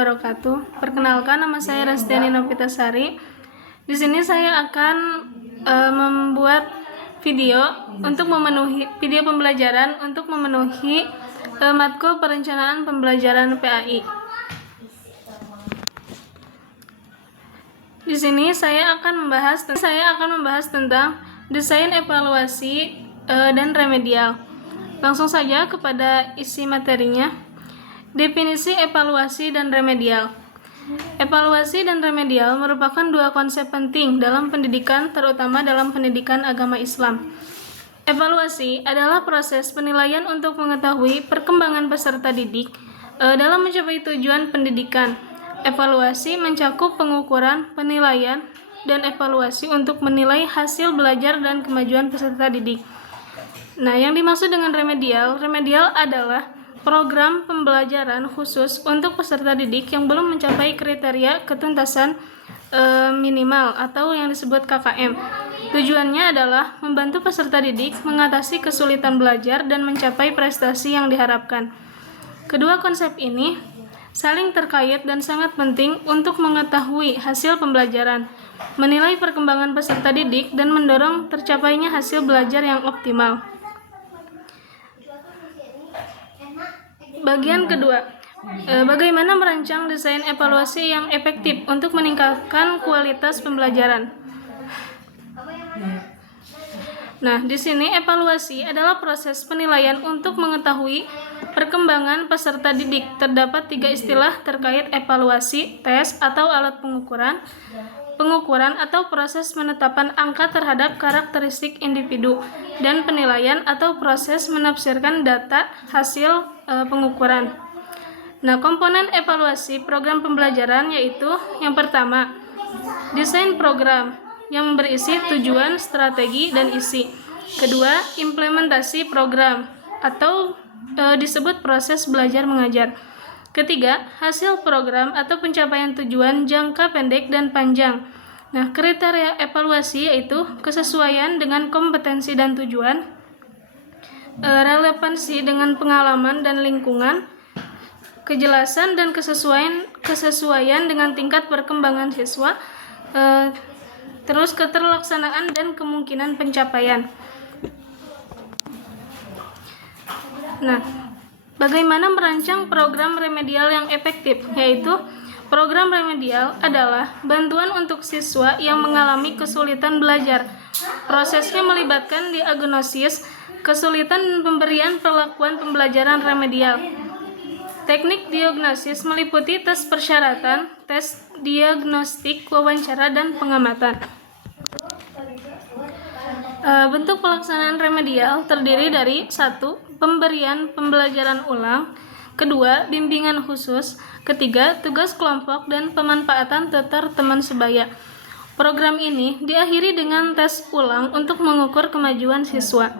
Wabarakatuh. Perkenalkan, nama saya Rastiani Novitasari. Di sini saya akan membuat video pembelajaran untuk memenuhi matkul perencanaan pembelajaran PAI. Di sini saya akan membahas tentang desain evaluasi dan remedial. Langsung saja kepada isi materinya. Definisi evaluasi dan remedial. Evaluasi dan remedial merupakan dua konsep penting dalam pendidikan, terutama dalam pendidikan agama Islam. Evaluasi adalah proses penilaian untuk mengetahui perkembangan peserta didik dalam mencapai tujuan pendidikan. Evaluasi mencakup pengukuran, penilaian, dan evaluasi untuk menilai hasil belajar dan kemajuan peserta didik. Nah, yang dimaksud dengan remedial adalah program pembelajaran khusus untuk peserta didik yang belum mencapai kriteria ketuntasan minimal atau yang disebut KKM. Tujuannya adalah membantu peserta didik mengatasi kesulitan belajar dan mencapai prestasi yang diharapkan. Kedua konsep ini saling terkait dan sangat penting untuk mengetahui hasil pembelajaran, menilai perkembangan peserta didik, dan mendorong tercapainya hasil belajar yang optimal. Bagian kedua, bagaimana merancang desain evaluasi yang efektif untuk meningkatkan kualitas pembelajaran. Nah, di sini evaluasi adalah proses penilaian untuk mengetahui perkembangan peserta didik. Terdapat 3 istilah terkait evaluasi: tes atau alat pengukuran atau proses penetapan angka terhadap karakteristik individu, dan penilaian atau proses menafsirkan data hasil pengukuran. Nah, komponen evaluasi program pembelajaran yaitu yang pertama, desain program yang berisi tujuan, strategi, dan isi. Kedua, implementasi program atau disebut proses belajar mengajar. Ketiga, hasil program atau pencapaian tujuan jangka pendek dan panjang. Nah, kriteria evaluasi yaitu kesesuaian dengan kompetensi dan tujuan, relevansi dengan pengalaman dan lingkungan, kejelasan dan kesesuaian dengan tingkat perkembangan siswa, terus keterlaksanaan dan kemungkinan pencapaian. Nah, bagaimana merancang program remedial yang efektif? Yaitu program remedial adalah bantuan untuk siswa yang mengalami kesulitan belajar. Prosesnya melibatkan diagnosis kesulitan dan pemberian perlakuan pembelajaran remedial. Teknik diagnosis meliputi tes persyaratan, tes diagnostik, wawancara, dan pengamatan. Bentuk pelaksanaan remedial terdiri dari 1. Pemberian pembelajaran ulang, 2. Bimbingan khusus, 3. Tugas kelompok dan pemanfaatan tutor teman sebaya. Program ini diakhiri dengan tes ulang untuk mengukur kemajuan siswa.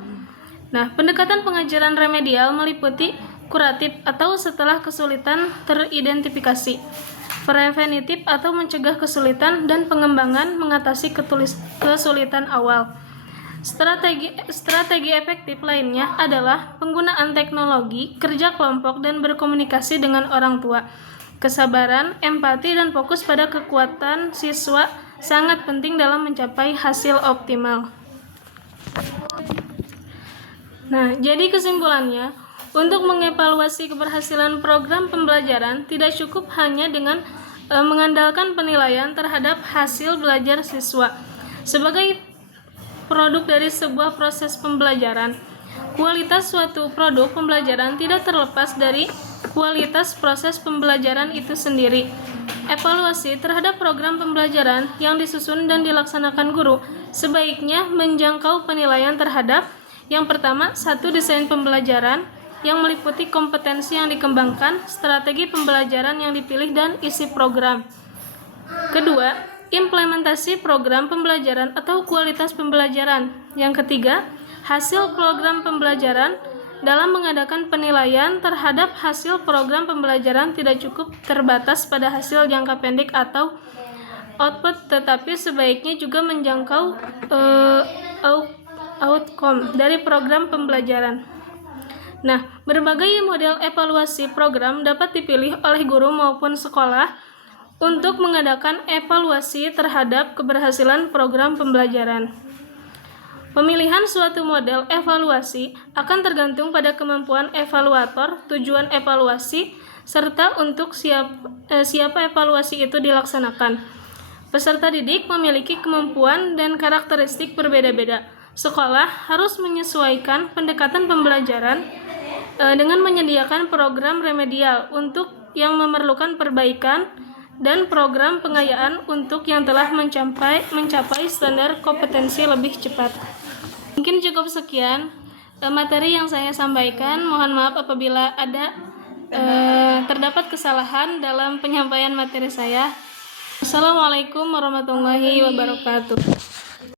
Nah, pendekatan pengajaran remedial meliputi kuratif atau setelah kesulitan teridentifikasi, prevenitif atau mencegah kesulitan, dan pengembangan mengatasi kesulitan awal. Strategi efektif lainnya adalah penggunaan teknologi, kerja kelompok, dan berkomunikasi dengan orang tua. Kesabaran, empati, dan fokus pada kekuatan siswa sangat penting dalam mencapai hasil optimal. Nah, jadi kesimpulannya, untuk mengevaluasi keberhasilan program pembelajaran tidak cukup hanya dengan mengandalkan penilaian terhadap hasil belajar siswa. Sebagai produk dari sebuah proses pembelajaran, kualitas suatu produk pembelajaran tidak terlepas dari kualitas proses pembelajaran itu sendiri. Evaluasi terhadap program pembelajaran yang disusun dan dilaksanakan guru sebaiknya menjangkau penilaian terhadap yang pertama, 1. Desain pembelajaran yang meliputi kompetensi yang dikembangkan, strategi pembelajaran yang dipilih, dan isi program. Kedua, implementasi program pembelajaran atau kualitas pembelajaran. Yang ketiga, hasil program pembelajaran. Dalam mengadakan penilaian terhadap hasil program pembelajaran tidak cukup terbatas pada hasil jangka pendek atau output, tetapi sebaiknya juga menjangkau outcome dari program pembelajaran. Nah, berbagai model evaluasi program dapat dipilih oleh guru maupun sekolah untuk mengadakan evaluasi terhadap keberhasilan program pembelajaran. Pemilihan suatu model evaluasi akan tergantung pada kemampuan evaluator, tujuan evaluasi, serta untuk siapa evaluasi itu dilaksanakan. Peserta didik memiliki kemampuan dan karakteristik berbeda-beda. Sekolah harus menyesuaikan pendekatan pembelajaran dengan menyediakan program remedial untuk yang memerlukan perbaikan dan program pengayaan untuk yang telah mencapai standar kompetensi lebih cepat. Mungkin cukup sekian materi yang saya sampaikan. Mohon maaf apabila ada terdapat kesalahan dalam penyampaian materi saya. Assalamualaikum warahmatullahi wabarakatuh.